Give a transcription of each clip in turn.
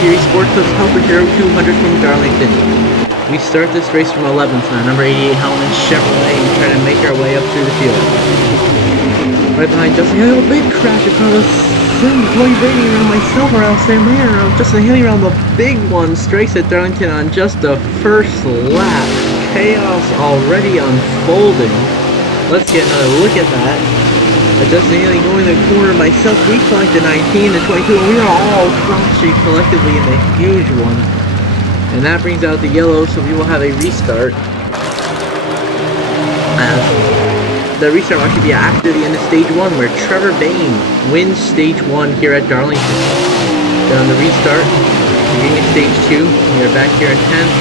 Series Sport Clips Helper Hero 200 from Darlington. We start this race from 11th in our number 88 Hellman Chevrolet and try to make our way up through the field. Right behind Justin Haley, a big crash in front of us. Chloe Brady around myself, around Sam Mayer, around Justin Haley around the big one. Strikes at Darlington on just the first lap. Chaos already unfolding. Let's get another look at that. Justin Haley going in the corner, myself, we collect the 19, the 22, and we are all crashing collectively in the huge one. And that brings out the yellow, so we will have a restart. The restart will actually be after the end of stage 1, where Trevor Bain wins stage 1 here at Darlington. Then on the restart, beginning of stage 2, we are back here in 10th.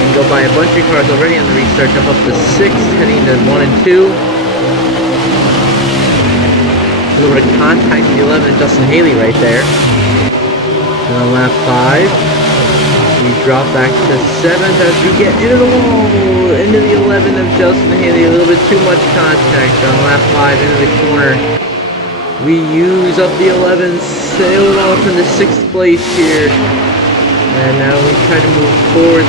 And go by a bunch of cars already on the restart, jump up to 6th, heading to 1 and 2. A little bit of contact with the 11 and Justin Haley right there. And on lap 5, we drop back to 7th as we get into the wall, into the 11 of Justin Haley. A little bit too much contact on lap 5 into the corner. We use up the 11, sail it off into 6th place here. And now we try to move forward.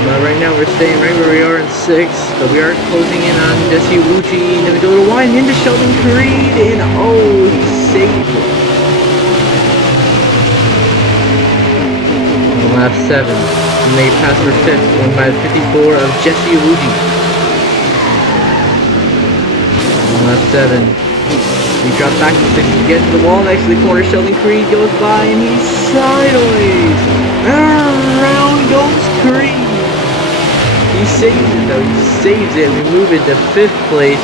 Right now we're staying right where we are in 6th, but we are closing in on Jesse Wucci, and then we go to wide into Sheldon Creed, and oh, he saved it. On lap 7, we make pass for 5th, going by the 54 of Jesse Wucci. On lap 7, we drop back to 6th, we get to the wall next to the corner, Sheldon Creed goes by, and he's sideways, and around goes Creed. He saves it though, he saves it. We move it to 5th place.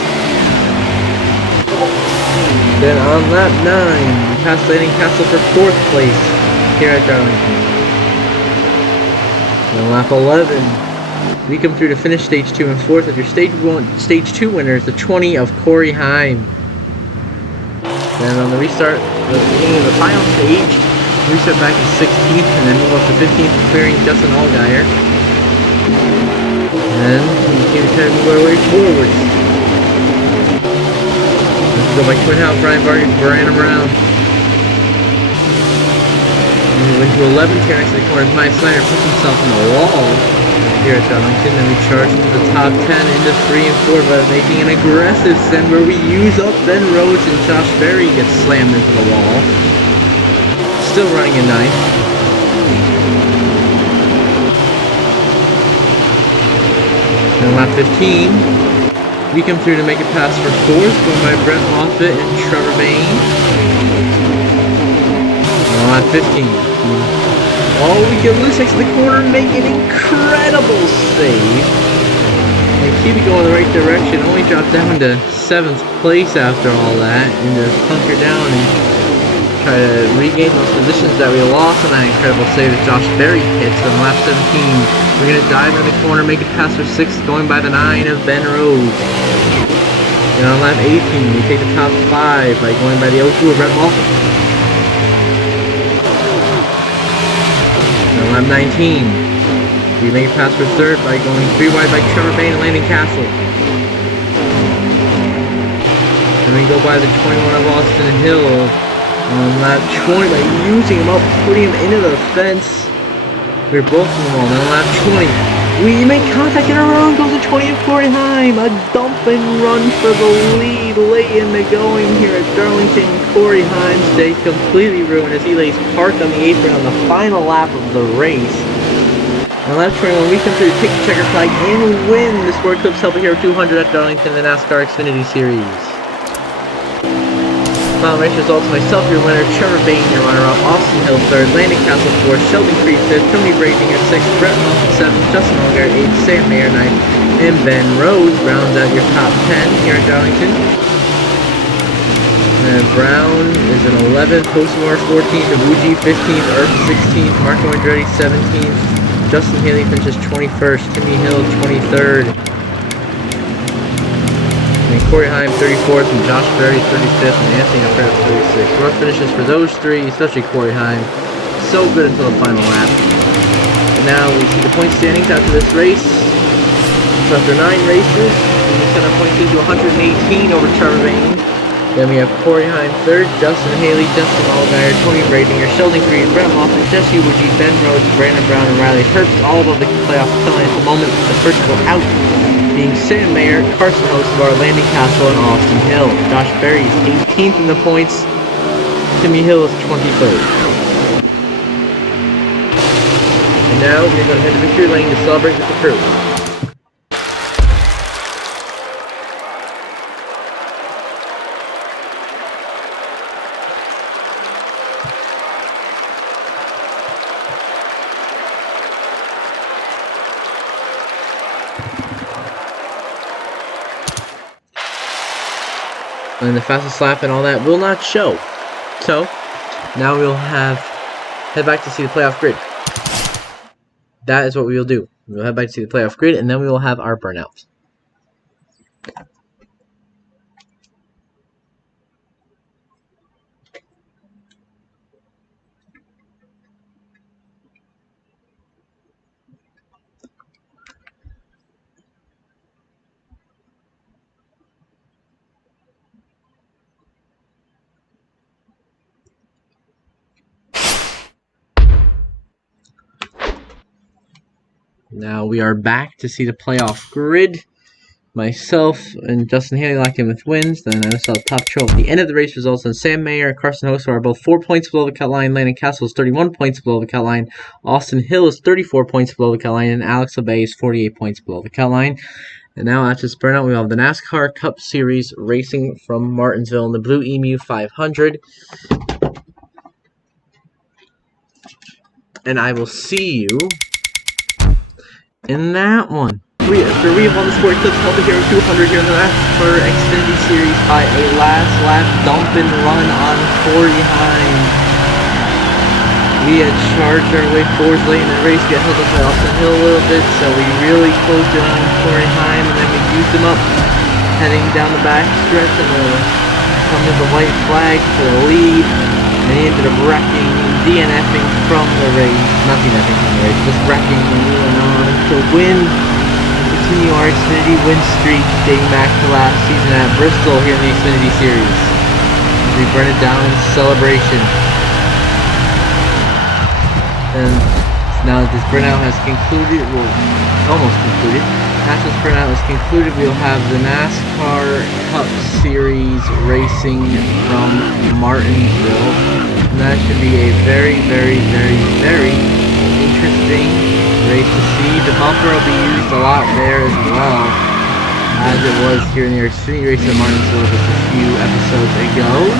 Then on lap 9, we pass Landing Castle for 4th place here at Darlington. On lap 11, we come through to finish stage 2 and 4th of your stage 2 winners, the 20 of Corey Heim. Then on the restart, the beginning of the final stage, reset back to 16th and then move up to 15th, clearing Justin Allgaier. And we can kind of move our way forward. Let's go by Twin House, Brian Varney, Brian around. We went to 11th here next to the corner. Mike Snyder puts himself in the wall here at Darlington. Then we charge into the top 10 into 3 and 4 by making an aggressive send where we use up Ben Rhodes and Josh Berry gets slammed into the wall. Still running in 9th. And lap 15, we come through to make a pass for 4th, going by Brett Moffitt and Trevor Bain. And lap 15, we get loose next to the corner and make an incredible save. And keep it going the right direction, only drop down to 7th place after all that, and just hunker down and try to regain those positions that we lost on that incredible save that Josh Berry hits on lap 17. We're going to dive in the corner, make a pass for 6th, going by the 9 of Ben Rhodes. And on lap 18, we take the top 5 by going by the 02 of Brett Moffitt. And on lap 19, we make a pass for 3rd by going 3 wide by Trevor Bain and Landing Castle. And we go by the 21 of Austin Hill on lap 20 by using him up, putting him into the fence. We're both in the wall. Now on lap 20, we make contact and around goes the 20 of Corey Heim. A dump and run for the lead late in the going here at Darlington. Corey Heim's day completely ruined as he lays parked on the apron on the final lap of the race. On lap 21, we come through to take the checker flag and win the Sport Clips Helper Hero 200 at Darlington in the NASCAR Xfinity Series. Final race results: myself, your winner, Trevor Bain, your runner-up, Austin Hill 3rd, Landing Castle 4th, Sheldon Creed 5th, Tony Bradinger 6th, Brett Moffitt 7th, Justin Allgaier 8th, Sam Mayer 9th, and Ben Rhodes rounds out your top 10 here at Darlington. And Brown is in 11th, Postmore 14th, Abuji 15th, Earth 16th, Marco Andretti 17th, Justin Haley finishes 21st, Timmy Hill 23rd. And Corey Heim 34th, and Josh Berry 35th, and Anthony Alfredo 36th. Rough finishes for those three, especially Corey Heim. So good until the final lap. And now we see the point standings after this race. So after 9 races, we sent our points to 118 over Trevor Bain. Then we have Corey Heim third, Justin Haley, Justin Allgaier, Tony Bradinger, Sheldon Creed, Brett Moffitt, Jesse Woodgie, Ben Rhodes, Brandon Brown, and Riley Herbst, all above the playoff line at the moment. The first go out being Sam Mayer, Carson Hocevar, Landon Castle, and Austin Hill. Josh Berry is 18th in the points. Timmy Hill is 23rd. And now we're going to head to victory lane to celebrate with the crew. And the fastest lap and all that will not show. So, now we'll head back to see the playoff grid. That is what we will do. We'll head back to see the playoff grid, and then we will have our burnout. Now we are back to see the playoff grid. Myself and Justin Haley locked in with wins. Then I saw the top 12 at the end of the race results. And Sam Mayer and Carson Hocevar are both 4 points below the cut line. Landon Castle is 31 points below the cut line. Austin Hill is 34 points below the cut line. And Alex LeBay is 48 points below the cut line. And now after this burnout, we have the NASCAR Cup Series racing from Martinsville in the Blue Emu 500. And I will see you in that one. We have won the Sport Clips Healthy Hero 200 here in the NASCAR Xfinity Series by a last lap dump and run on Corey Heim. We had charged our way forward late in the race, we had held up by Austin Hill a little bit, so we really closed it on Corey Heim, and then we used him up heading down the back stretch and coming to the white flag for the lead, and he ended up wrecking, DNFing from the race, not DNFing from the race, just wrecking and moving on to win. Continue our Xfinity win streak dating back to last season at Bristol here in the Xfinity Series. We burn it down in celebration. And now that this burnout has concluded, well, almost concluded. After this burnout is concluded, we'll have the NASCAR Cup Series racing from Martinsville. And that should be a very, very, very, very interesting race to see. The bumper will be used a lot there as well as it was here in the Xfinity race at Martinsville just a few episodes ago.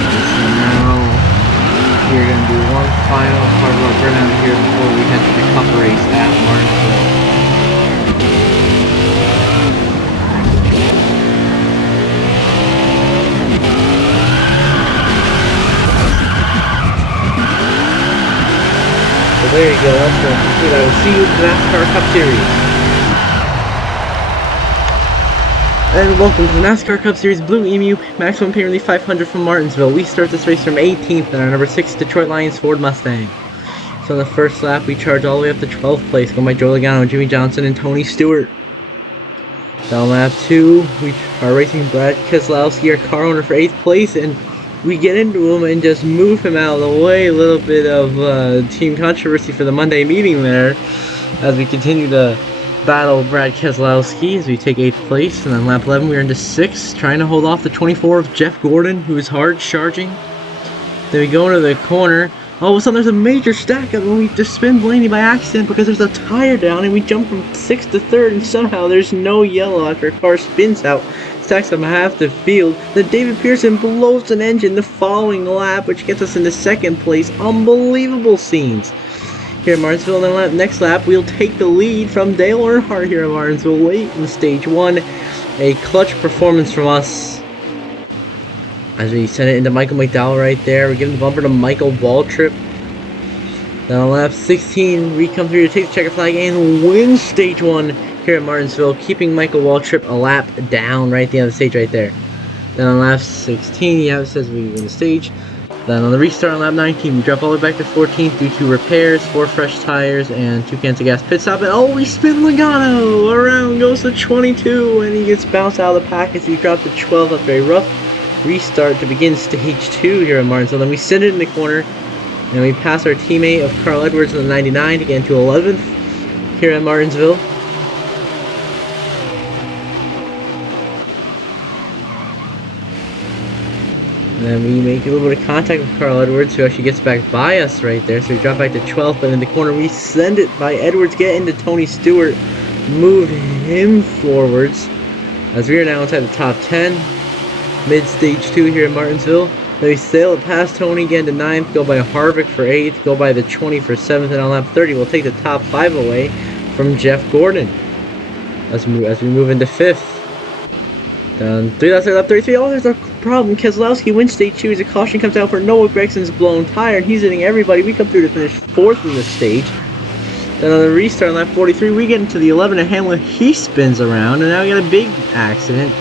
So now we're going to do one final part of our burnout here before we head to the Cup race at Martinsville. So there you go, that's going to conclude. I will see you in the NASCAR Cup Series. And welcome to the NASCAR Cup Series Blue Emu Maximum Pay Relief 500 from Martinsville. We start this race from 18th in our number 6 Detroit Lions Ford Mustang. So in the first lap, we charge all the way up to 12th place, going by Joe Logano, Jimmy Johnson, and Tony Stewart. Down lap 2, we are racing Brad Keselowski, our car owner, for 8th place, and we get into him and just move him out of the way. A little bit of team controversy for the Monday meeting there as we continue to battle Brad Keselowski as we take 8th place. And then lap 11 we're into 6th, trying to hold off the 24 of Jeff Gordon, who is hard charging. Then we go into the corner. All of a sudden there's a major stack up and we just spin Blaney by accident because there's a tire down, and we jump from 6th to 3rd, and somehow there's no yellow after a car spins out. Stacks up half the field. Then David Pearson blows an engine the following lap, which gets us into 2nd place. Unbelievable scenes here at Martinsville. And then next lap, we'll take the lead from Dale Earnhardt here at Martinsville late in stage 1. A clutch performance from us as we send it into Michael McDowell right there. We're giving the bumper to Michael Waltrip. Then on lap 16, we come through to take the checker flag and win stage 1 here at Martinsville, keeping Michael Waltrip a lap down right at the end of the stage right there. Then on lap 16, yeah, it says we win the stage. Then on the restart on lap 19, we drop all the way back to 14th due to repairs, 4 fresh tires, and 2 cans of gas pit stop. And oh, we spin Logano! Around goes to 22, and he gets bounced out of the pack as he dropped to 12. That's very rough. restart to begin stage 2 here at Martinsville. Then we send it in the corner, and we pass our teammate of Carl Edwards in the 99 to get into 11th here at Martinsville. And then we make a little bit of contact with Carl Edwards, who actually gets back by us right there. So we drop back to 12th, but in the corner we send it by Edwards, get into Tony Stewart, move him forwards, as we are now inside the top 10, mid-stage 2 here at Martinsville. Then we sail it past Tony again to 9th, go by Harvick for 8th, go by the 20 for 7th, and on lap 30 we'll take the top 5 away from Jeff Gordon as we move into 5th. Down 3 laps at lap 33. Oh, there's a problem. Keselowski wins stage 2 as a caution comes out for Noah Gregson's blown tire, and he's hitting everybody. We come through to finish 4th in this stage. Then on the restart on lap 43, we get into the 11 and Hamlin, he spins around, and now we got a big accident.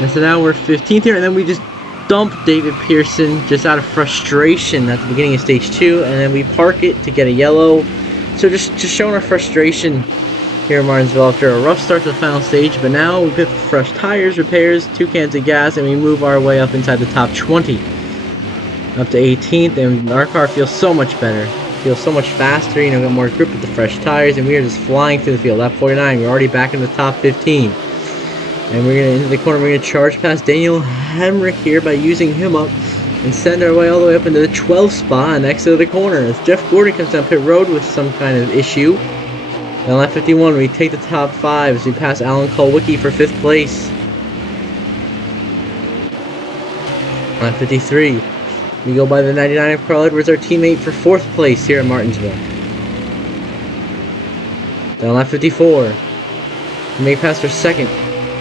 And so now we're 15th here, and then we just dump David Pearson just out of frustration at the beginning of stage 2, and then we park it to get a yellow. So just showing our frustration here in Martinsville after a rough start to the final stage, but now we put fresh tires, repairs, 2 cans of gas, and we move our way up inside the top 20. Up to 18th, and our car feels so much better. Feels so much faster, you know, got more grip with the fresh tires, and we are just flying through the field. Lap 49, we're already back in the top 15. And we're going to, into the corner, we're going to charge past Daniel Hemrick here by using him up and send our way all the way up into the 12th spot and exit the corner as Jeff Gordon comes down pit road with some kind of issue. And on lap 51, we take the top 5 as we pass Alan Kulwicki for 5th place. Lap 53, we go by the 99 of Carl Edwards, our teammate, for 4th place here at Martinsville. Then on lap 54, we make past our 2nd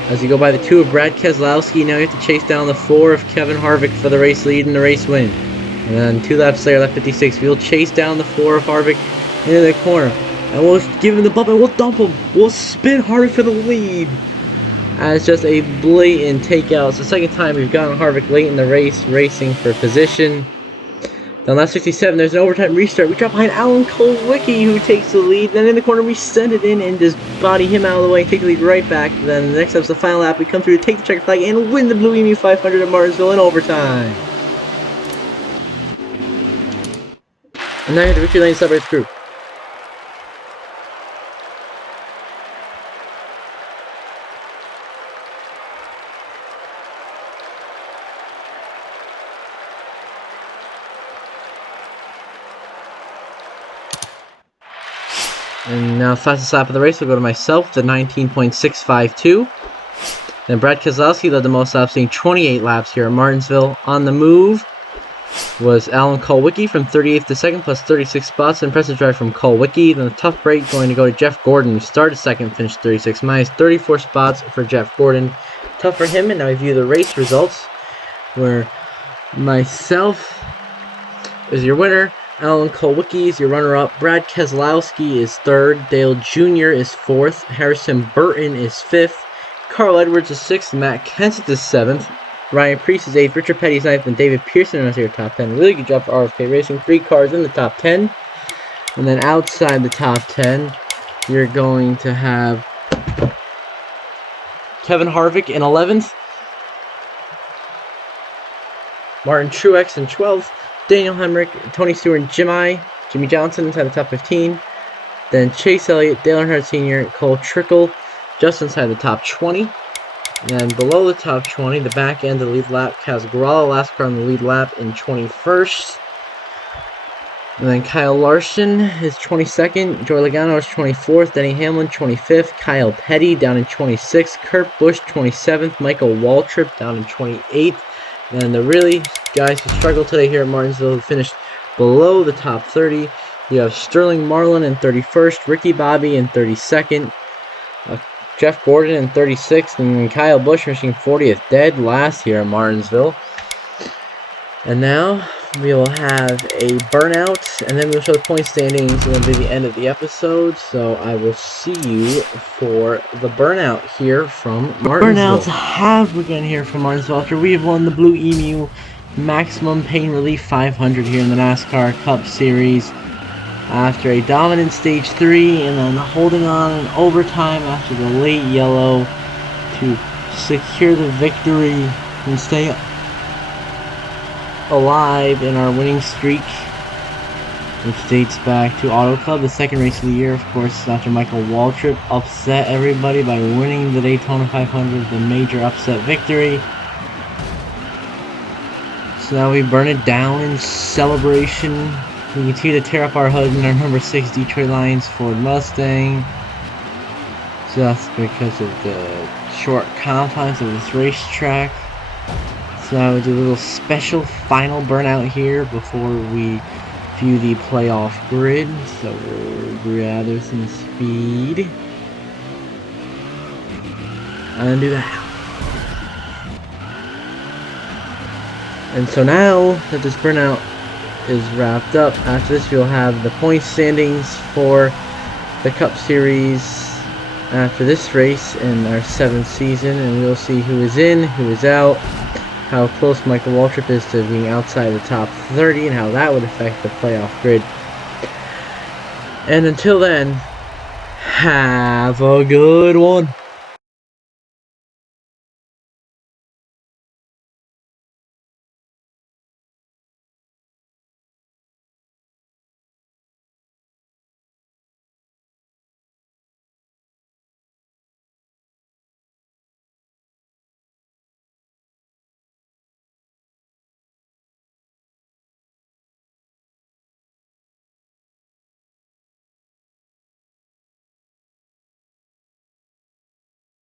as we go by the 2 of Brad Keselowski. Now we have to chase down the 4 of Kevin Harvick for the race lead and the race win. And then 2 laps later, lap 56, we'll chase down the 4 of Harvick into the corner. And we'll give him the bump and we'll dump him. We'll spin Harvick for the lead. As just a blatant takeout. It's the 2nd time we've gotten Harvick late in the race, racing for position. Then lap 67, there's an overtime restart. We drop behind Alan Kulwicki, who takes the lead. Then in the corner, we send it in and just body him out of the way and take the lead right back. Then the next up's the final lap. We come through to take the checker flag and win the Blue Emu 500 at Martinsville in overtime. And now the victory lane celebrates group. And now fastest lap of the race will go to myself, the 19.652. Then Brad Keselowski led the most laps, being 28 laps here at Martinsville. On the move was Alan Kulwicki from 38th to 2nd, plus 36 spots. Impressive drive from Kulwicki. Then the tough break going to go to Jeff Gordon, who started 2nd, finished 36, minus 34 spots for Jeff Gordon. Tough for him, and now we view the race results, where myself is your winner. Alan Kulwicki is your runner-up. Brad Keselowski is 3rd. Dale Jr. is 4th. Harrison Burton is 5th. Carl Edwards is 6th. Matt Kenseth is 7th. Ryan Preece is 8th. Richard Petty is 9th. And David Pearson is your top 10. Really good job for RFK Racing. 3 cars in the top 10. And then outside the top 10, you're going to have Kevin Harvick in 11th. Martin Truex in 12th. Daniel Hemrick, Tony Stewart, and Jimmy Johnson inside the top 15. Then Chase Elliott, Dale Earnhardt Sr., Cole Trickle, just inside the top 20. And then below the top 20, the back end of the lead lap, Kaz Grala, last car on the lead lap in 21st. And then Kyle Larson is 22nd, Joey Logano is 24th, Denny Hamlin 25th, Kyle Petty down in 26th, Kurt Busch 27th, Michael Waltrip down in 28th. And the really guys who struggled today here at Martinsville who finished below the top 30. You have Sterling Marlin in 31st, Ricky Bobby in 32nd, Jeff Gordon in 36th, and Kyle Busch finishing 40th, dead last here at Martinsville. And now we will have a burnout, and then we'll show the point standings, and it'll be the end of the episode. So I will see you for the burnout here from Martinsville. Burnouts have begun here from Martinsville after we have won the Blue Emu Maximum Pain Relief 500 here in the NASCAR Cup Series. After a dominant stage 3, and then holding on in overtime after the late yellow to secure the victory and stay alive in our winning streak, which dates back to Auto Club, the second race of the year, of course, after Michael Waltrip upset everybody by winning the Daytona 500, the major upset victory. So now we burn it down in celebration. We continue to tear up our HUD in our number 6 Detroit Lions Ford Mustang, just because of the short confines of this racetrack. So now we do a little special final burnout here before we view the playoff grid. So we'll gather some speed and do that. And so now that this burnout is wrapped up, after this we'll have the point standings for the Cup Series after this race in our 7th season, and we'll see who is in, who is out, how close Michael Waltrip is to being outside the top 30, and how that would affect the playoff grid. And until then, have a good one.